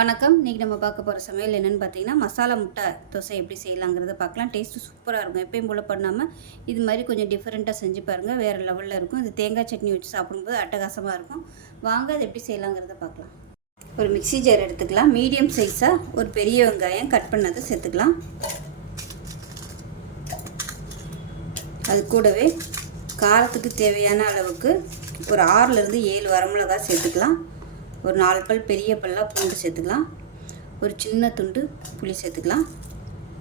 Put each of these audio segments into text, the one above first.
வணக்கம். இன்றைக்கி நம்ம பார்க்க போகிற சமையல் என்னென்னு பார்த்தீங்கன்னா மசாலா முட்டை தோசை எப்படி செய்யலாங்கிறத பார்க்கலாம். டேஸ்ட்டு சூப்பராக இருக்கும். எப்பயும் போல் பண்ணாமல் இது மாதிரி கொஞ்சம் டிஃப்ரெண்ட்டாக செஞ்சு பாருங்கள் வேறு லெவலில் இருக்கும். இது தேங்காய் சட்னி வச்சு சாப்பிடும்போது அட்டகாசமாக இருக்கும். வாங்க அது எப்படி செய்யலாங்கிறத பார்க்கலாம். ஒரு மிக்ஸி ஜார் எடுத்துக்கலாம். மீடியம் சைஸாக ஒரு பெரிய வெங்காயம் கட் பண்ணதை சேர்த்துக்கலாம். அது கூடவே காரத்துக்கு தேவையான அளவுக்கு ஒரு ஆறுலேருந்து ஏழு வரமிளகாய் சேர்த்துக்கலாம். ஒரு நாலு பல் பெரிய பல்லாக பூண்டு சேர்த்துக்கலாம். ஒரு சின்ன துண்டு புளி சேர்த்துக்கலாம்.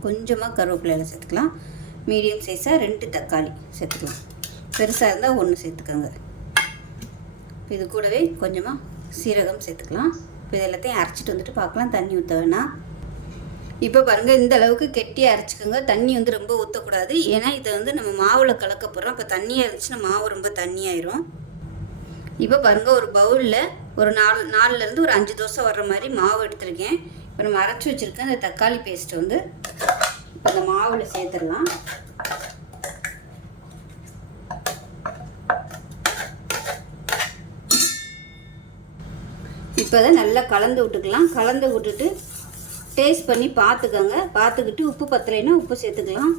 கொஞ்சமாக கருவேப்பிலையில் சேர்த்துக்கலாம். மீடியம் சைஸாக ரெண்டு தக்காளி சேர்த்துக்கலாம். பெருசாக இருந்தால் ஒன்று சேர்த்துக்கோங்க. இப்போ இது கூடவே கொஞ்சமாக சீரகம் சேர்த்துக்கலாம். இப்போ இது எல்லாத்தையும் அரைச்சிட்டு வந்துட்டு பார்க்கலாம். தண்ணி ஊற்ற வேணாம். இப்போ பாருங்கள் இந்த அளவுக்கு கெட்டியாக அரைச்சிக்கோங்க. தண்ணி வந்து ரொம்ப ஊற்றக்கூடாது ஏன்னா இதை வந்து நம்ம மாவில் கலக்க போகிறோம் இப்போ தண்ணியாக இருந்துச்சுன்னா மாவு ரொம்ப தண்ணியாயிரும். இப்போ பாருங்கள் ஒரு பவுலில் ஒரு நாலு நாலுலேருந்து ஒரு அஞ்சு தோசை வர்ற மாதிரி மாவு எடுத்திருக்கேன். இப்போ நம்ம அரைச்சி வச்சுருக்க அந்த தக்காளி பேஸ்ட் வந்து இப்போ அந்த மாவில் சேர்த்துடலாம். இப்போ தான் நல்லா கலந்து விட்டுக்கலாம். கலந்து விட்டுட்டு டேஸ்ட் பண்ணி பார்த்துக்கோங்க. பார்த்துக்கிட்டு உப்பு பத்தலைன்னா உப்பு சேர்த்துக்கலாம்.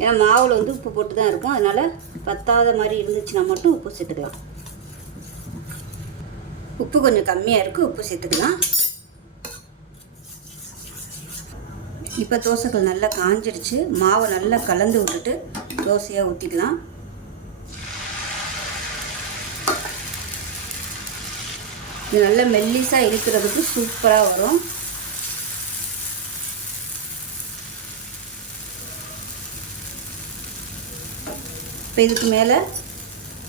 ஏன்னா மாவில் வந்து உப்பு போட்டு தான் இருக்கும். அதனால் பத்தாத மாதிரி இருந்துச்சுன்னா மட்டும் உப்பு சேர்த்துக்கலாம். உப்பு கொஞ்சம் கம்மியாக இருக்குது உப்பு சேர்த்துக்கலாம். இப்போ தோசைகள் நல்லா காஞ்சிடுச்சு மாவை நல்லா கலந்து விட்டுட்டு தோசையாக ஊற்றிக்கலாம் இது நல்லா மெல்லிஸாக இருக்கிறதுக்கு சூப்பராக வரும். இப்போ இதுக்கு மேலே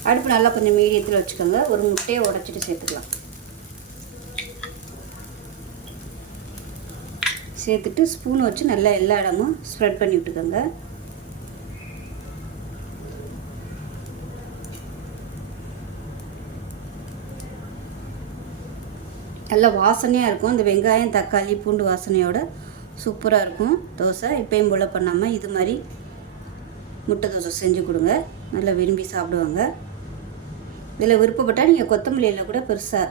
அடுப்பு நல்லா கொஞ்சம் மீடியத்தில் வச்சுக்கோங்க. ஒரு முட்டையை உடச்சிட்டு சேர்த்துக்கலாம். சேர்த்துட்டு ஸ்பூன் வச்சு நல்லா எல்லா இடமும் ஸ்ப்ரெட் பண்ணி விட்டுக்கோங்க. நல்லா வாசனையாக இருக்கும். இந்த வெங்காயம் தக்காளி பூண்டு வாசனையோட சூப்பராக இருக்கும். தோசை இப்பயும் போல் பண்ணாமல் இது மாதிரி முட்டை தோசை செஞ்சு கொடுங்க. நல்லா விரும்பி சாப்பிடுவாங்க. இதில் விருப்பப்பட்டால் நீங்கள் கொத்தமல்லியில் கூட பெருசாக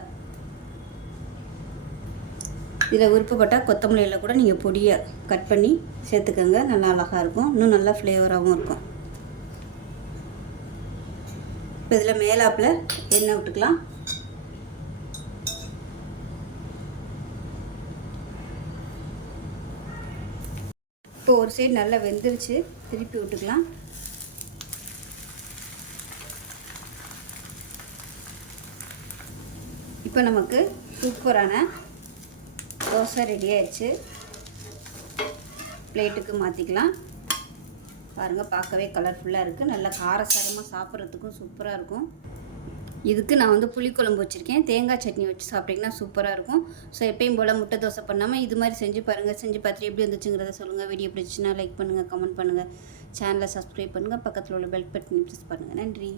இதில் விருப்பப்பட்டால் கொத்தமல்லியில் கூட நீங்கள் பொடியை கட் பண்ணி சேர்த்துக்கோங்க. நல்லா அழகாக இருக்கும். இன்னும் நல்லா ஃப்ளேவராகவும் இருக்கும். இப்போ இதில் மேலாப்பில் எண்ணெய் விட்டுக்கலாம். இப்போ ஒரு சைடு நல்லா வெந்துருச்சு. திருப்பி விட்டுக்கலாம். இப்போ நமக்கு சூப்பரான தோசை ரெடி ஆயிடுச்சு. பிளேட்டுக்கு மாற்றிக்கலாம் பாருங்கள் பார்க்கவே கலர்ஃபுல்லாக இருக்குது நல்லா காரசாரமாக சாப்பிட்றதுக்கும் சூப்பராக இருக்கும். இதுக்கு நான் வந்து புளிக்குழம்பு வச்சுருக்கேன். தேங்காய் சட்னி வச்சு சாப்பிட்டிங்கன்னா சூப்பராக இருக்கும். ஸோ எப்பயும் போல் முட்டை தோசை பண்ணாமல் இது மாதிரி செஞ்சு பாருங்கள் செஞ்சு பார்த்துட்டு எப்படி வந்துச்சுங்கிறத சொல்லுங்கள் வீடியோ பிடிச்சின்னா லைக் பண்ணுங்கள் கமெண்ட் பண்ணுங்கள் சேனலை சப்ஸ்கிரைப் பண்ணுங்கள் பக்கத்தில் உள்ள பெல் பட்டன் ப்ரெஸ் பண்ணுங்கள் நன்றி.